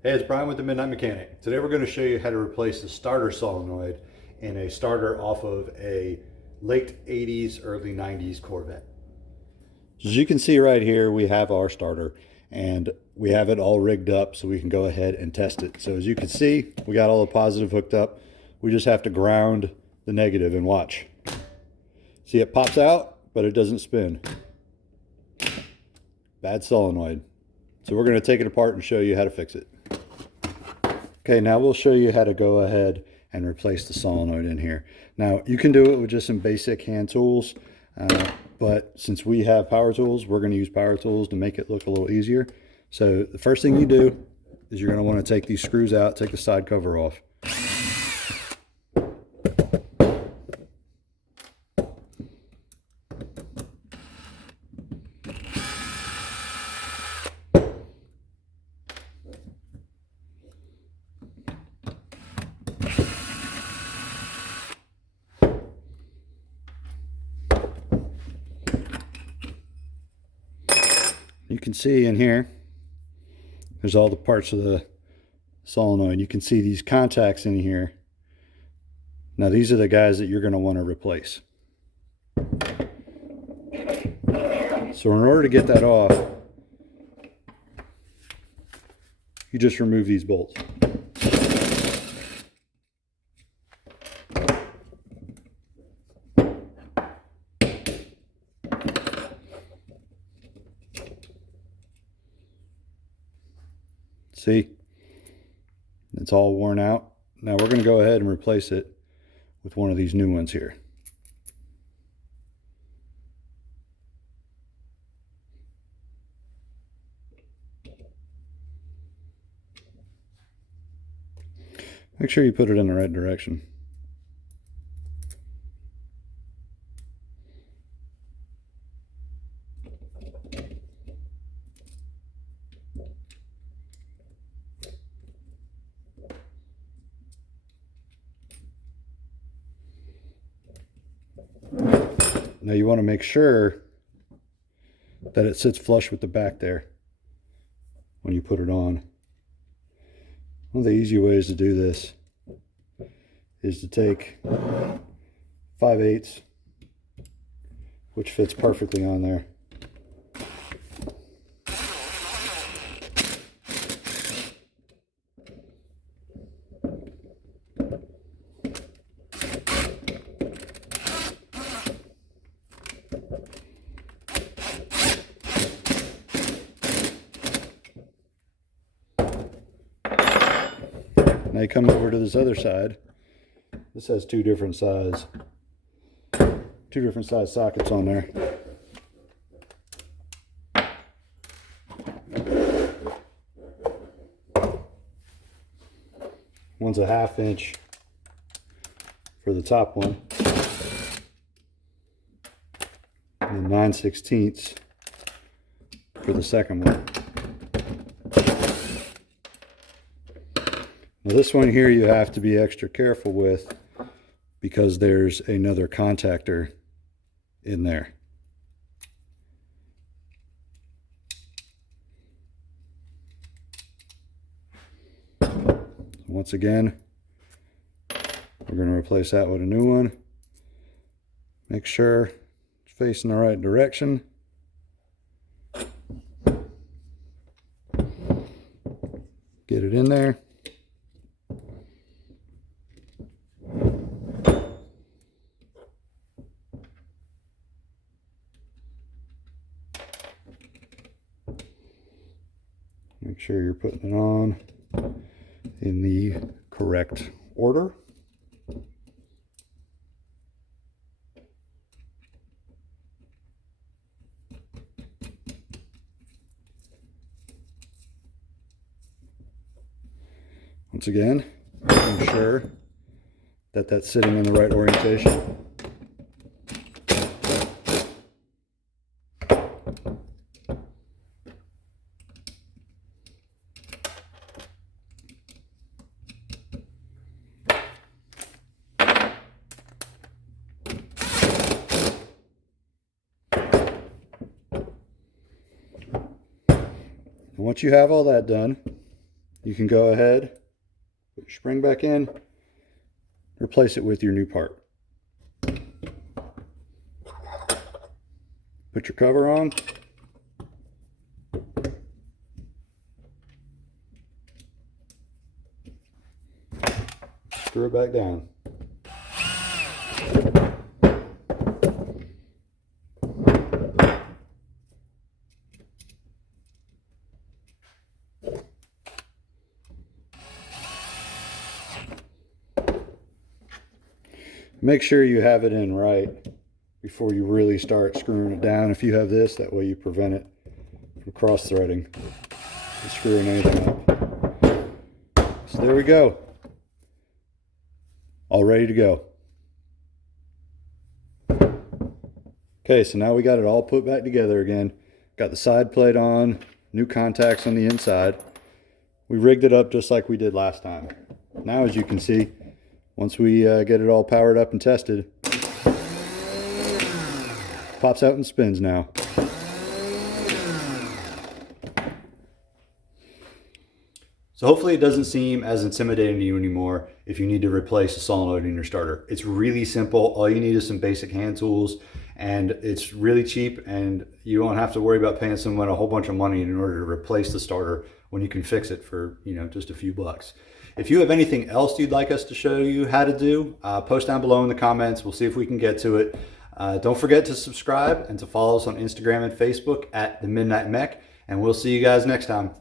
Hey, it's Brian with the Midnight Mechanic. Today we're going to show you how to replace the starter solenoid in a starter off of a late 80s, early 90s Corvette. As you can see right here, we have our starter and we have it all rigged up so we can go ahead and test it. So as you can see, we got all the positive hooked up. We just have to ground the negative and watch. See, it pops out, but it doesn't spin. Bad solenoid. So we're going to take it apart and show you how to fix it. Okay, now we'll show you how to go ahead and replace the solenoid in here. Now, you can do it with just some basic hand tools, but since we have power tools, we're going to use power tools to make it look a little easier. So the first thing you do is you're going to want to take these screws out, take the side cover off. You can see in here, there's all the parts of the solenoid. You can see these contacts in here. Now these are the guys that you're going to want to replace. So in order to get that off, you just remove these bolts. See, it's all worn out. Now we're going to go ahead and replace it with one of these new ones here. Make sure you put it in the right direction. Now you want to make sure that it sits flush with the back there when you put it on. One of the easy ways to do this is to take 5/8, which fits perfectly on there. Now you come over to this other side. This has two different size sockets on there. One's a 1/2 inch for the top one, and 9/16 for the second one. Now this one here you have to be extra careful with because there's another contactor in there. Once again, we're going to replace that with a new one. Make sure it's facing the right direction. Get it in there. Make sure you're putting it on in the correct order. Once again, making sure that that's sitting in the right orientation. And once you have all that done, you can go ahead, put your spring back in, replace it with your new part. Put your cover on. Screw it back down. Make sure you have it in right before you really start screwing it down. If you have this, that way you prevent it from cross-threading and screwing anything up. So there we go. All ready to go. Okay, so now we got it all put back together again. Got the side plate on, new contacts on the inside. We rigged it up just like we did last time. Now, as you can see, once we get it all powered up and tested, pops out and spins now. So hopefully it doesn't seem as intimidating to you anymore if you need to replace a solenoid in your starter. It's really simple. All you need is some basic hand tools, and it's really cheap, and you don't have to worry about paying someone a whole bunch of money in order to replace the starter when you can fix it for, you know, just a few bucks. If you have anything else you'd like us to show you how to do, post down below in the comments. We'll see if we can get to it. Don't forget to subscribe and to follow us on Instagram and Facebook at The Midnight Mech, and we'll see you guys next time.